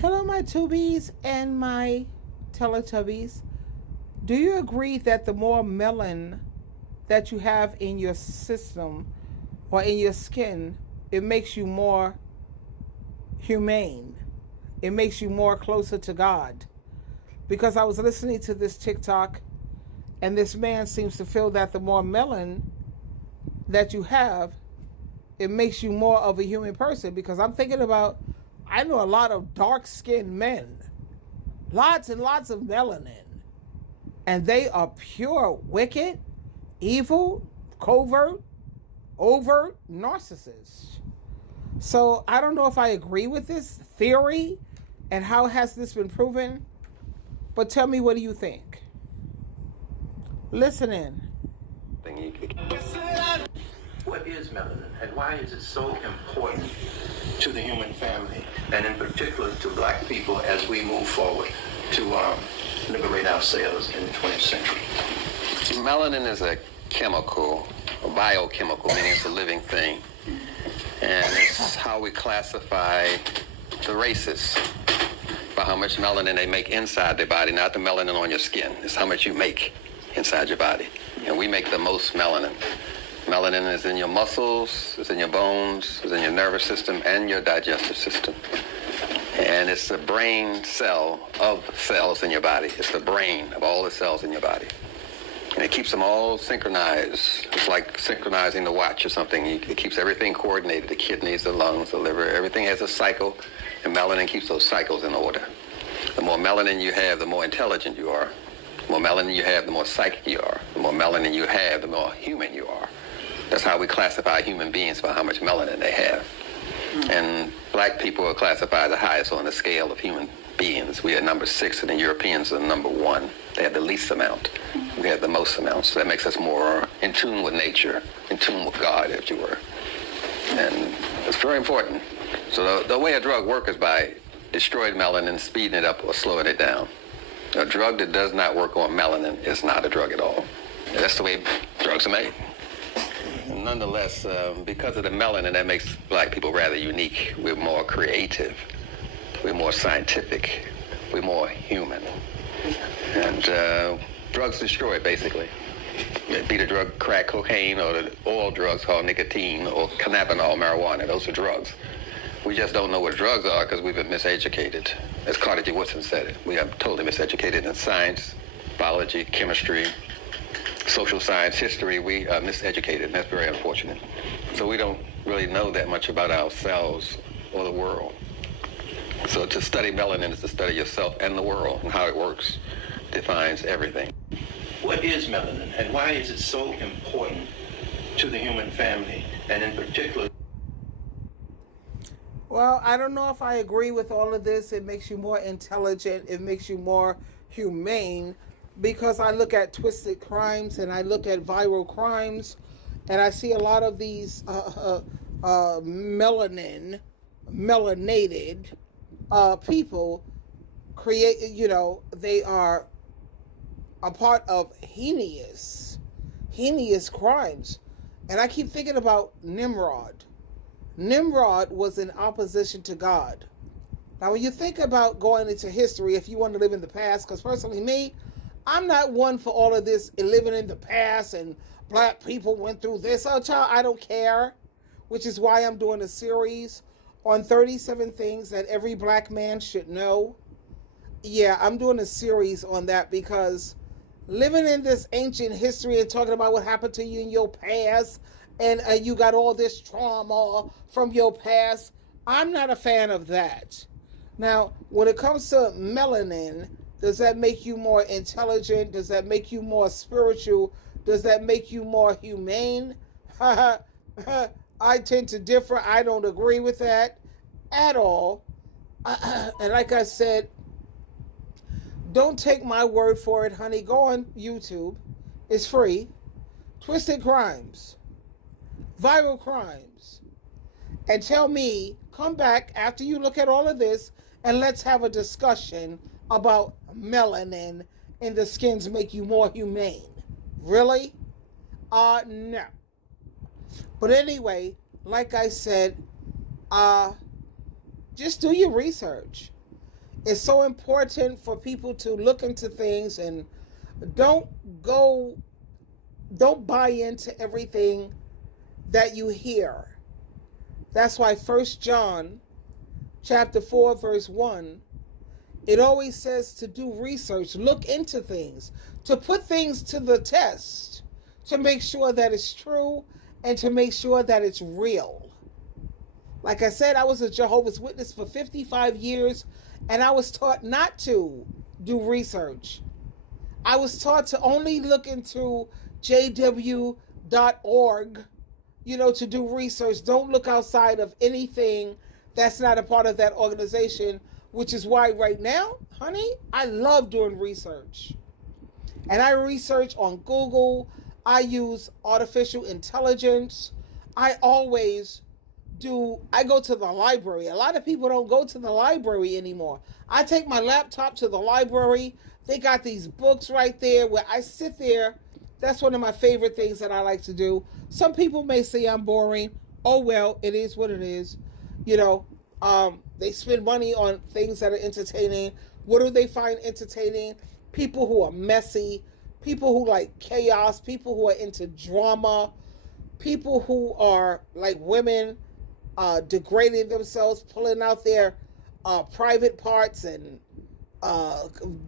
Hello, my tubies and my Teletubbies. Do you agree that the more melanin that you have in your system or in your skin, it makes you more humane? It makes you more closer to God. Because I was listening to this TikTok, and this man seems to feel that the more melanin that you have, it makes you more of a human person. Because I'm thinking about, I know a lot of dark-skinned men, lots and lots of melanin, and they are pure wicked, evil, covert, overt narcissists. So I don't know if I agree with this theory and how has this been proven, but tell me, what do you think? Listen in. What is melanin and why is it so important to the human family and in particular to black people as we move forward to liberate ourselves in the 20th century? Melanin is a chemical, a biochemical, meaning it's a living thing. And it's how we classify the races by how much melanin they make inside their body, not the melanin on your skin. It's how much you make inside your body. And we make the most melanin. Melanin is in your muscles, it's in your bones, it's in your nervous system and your digestive system. And it's the brain cell of cells in your body. It's the brain of all the cells in your body. And it keeps them all synchronized. It's like synchronizing the watch or something. It keeps everything coordinated, the kidneys, the lungs, the liver, everything has a cycle, and melanin keeps those cycles in order. The more melanin you have, the more intelligent you are. The more melanin you have, the more psychic you are. The more melanin you have, the more human you are. That's how we classify human beings, by how much melanin they have. And black people are classified the highest on the scale of human beings. We are number 6 and the Europeans are number 1. They have the least amount. We have the most amount. So that makes us more in tune with nature, in tune with God, if you were. And it's very important. So the way a drug works is by destroying melanin, speeding it up, or slowing it down. A drug that does not work on melanin is not a drug at all. That's the way drugs are made. Nonetheless, because of the melanin, that makes black people rather unique. We're more creative. We're more scientific. We're more human. And drugs destroy it, basically. Be the drug crack cocaine or the oil drugs called nicotine or cannabinol, marijuana. Those are drugs. We just don't know what drugs are because we've been miseducated. As Carter G. Woodson said it, we are totally miseducated in science, biology, chemistry, social science, history. We are miseducated, and that's very unfortunate. So we don't really know that much about ourselves or the world. So to study melanin is to study yourself and the world, and how it works defines everything. What is melanin and why is it so important to the human family and in particular? Well, I don't know if I agree with all of this. It makes you more intelligent. It makes you more humane, because I look at twisted crimes and I look at viral crimes, and I see a lot of these melanated people create, they are a part of heinous crimes. And I keep thinking about Nimrod. Nimrod was in opposition to God. Now, when you think about going into history, if you want to live in the past, because personally, me, I'm not one for all of this living in the past and black people went through this. Oh, child, I don't care. Which is why I'm doing a series on 37 things that every black man should know. Yeah, I'm doing a series on that because living in this ancient history and talking about what happened to you in your past and you got all this trauma from your past, I'm not a fan of that. Now, when it comes to melanin, does that make you more intelligent? Does that make you more spiritual? Does that make you more humane? I tend to differ. I don't agree with that at all. And like I said, don't take my word for it, honey. Go on YouTube. It's free. Twisted crimes. Viral crimes. And tell me, come back after you look at all of this and let's have a discussion about melanin in the skins make you more humane. Really? No. But anyway, like I said, just do your research. It's so important for people to look into things and don't go, don't buy into everything that you hear. That's why 1 John chapter 4 verse 1, it always says to do research, look into things, to put things to the test, to make sure that it's true and to make sure that it's real. Like I said, I was a Jehovah's Witness for 55 years, and I was taught not to do research. I was taught to only look into jw.org, to do research. Don't look outside of anything that's not a part of that organization, which is why right now, honey, I love doing research. And I research on Google. I use artificial intelligence. I go to the library. A lot of people don't go to the library anymore. I take my laptop to the library. They got these books right there where I sit there. That's one of my favorite things that I like to do. Some people may say I'm boring. Oh, well, it is what it is. They spend money on things that are entertaining. What do they find entertaining? People who are messy, people who like chaos, people who are into drama, people who are like women, degrading themselves, pulling out their private parts and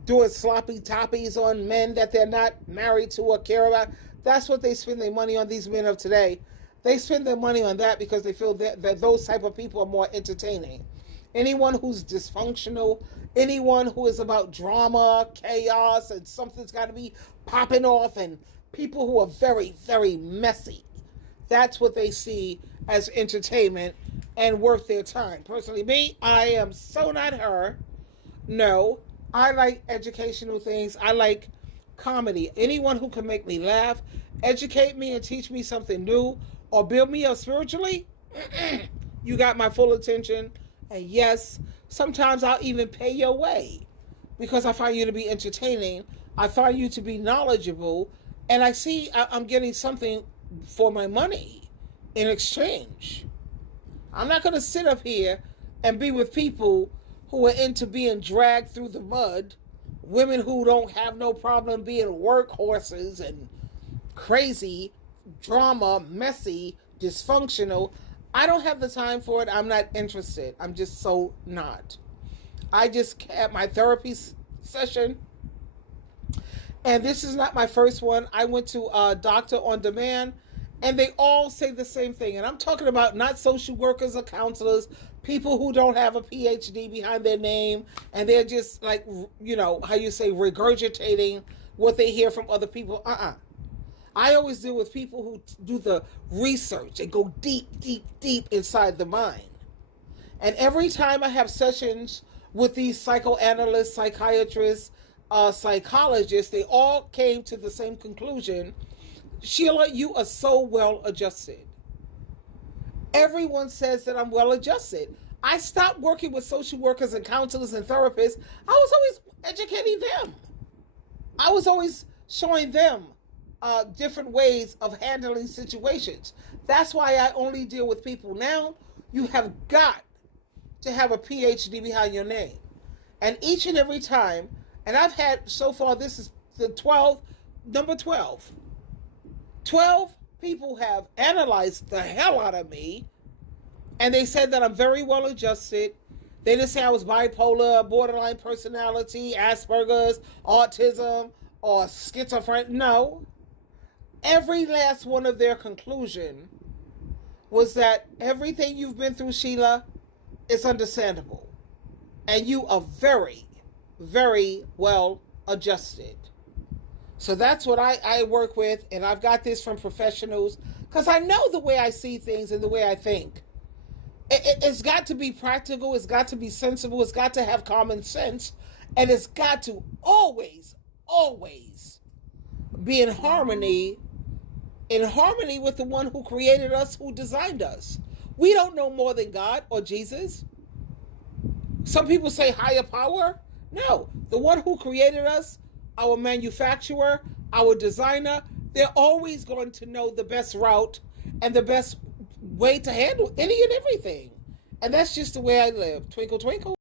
doing sloppy toppies on men that they're not married to or care about. That's what they spend their money on, these men of today. They spend their money on that because they feel that those type of people are more entertaining. Anyone who's dysfunctional, anyone who is about drama, chaos, and something's got to be popping off, and people who are very, very messy, that's what they see as entertainment and worth their time. Personally, me, I am so not her. No, I like educational things. I like comedy. Anyone who can make me laugh, educate me, and teach me something new, or build me up spiritually, you got my full attention. And yes, sometimes I'll even pay your way because I find you to be entertaining. I find you to be knowledgeable, and I see I'm getting something for my money in exchange. I'm not going to sit up here and be with people who are into being dragged through the mud, women who don't have no problem being workhorses and crazy, drama, messy, dysfunctional. I don't have the time for it. I'm not interested. I'm just so not. I just had my therapy session, and this is not my first one. I went to Doctor on Demand, and they all say the same thing. And I'm talking about not social workers or counselors, people who don't have a PhD behind their name, and they're just like, regurgitating what they hear from other people. I always deal with people who do the research and go deep, deep, deep inside the mind. And every time I have sessions with these psychoanalysts, psychiatrists, psychologists, they all came to the same conclusion. Sheila, you are so well adjusted. Everyone says that I'm well adjusted. I stopped working with social workers and counselors and therapists. I was always educating them. I was always showing them different ways of handling situations. That's why I only deal with people now. You have got to have a PhD behind your name. And each and every time, and I've had so far, this is the number 12. 12 people have analyzed the hell out of me, and they said that I'm very well adjusted. They didn't say I was bipolar, borderline personality, Asperger's, autism, or schizophrenic. No. Every last one of their conclusion was that everything you've been through, Sheila, is understandable. And you are very, very well adjusted. So that's what I work with, and I've got this from professionals because I know the way I see things and the way I think. It's got to be practical, it's got to be sensible, it's got to have common sense, and it's got to always, always be in harmony with the one who created us, who designed us. We don't know more than God or Jesus. Some people say higher power. No, the one who created us, our manufacturer, our designer, they're always going to know the best route and the best way to handle any and everything. And that's just the way I live. Twinkle, twinkle.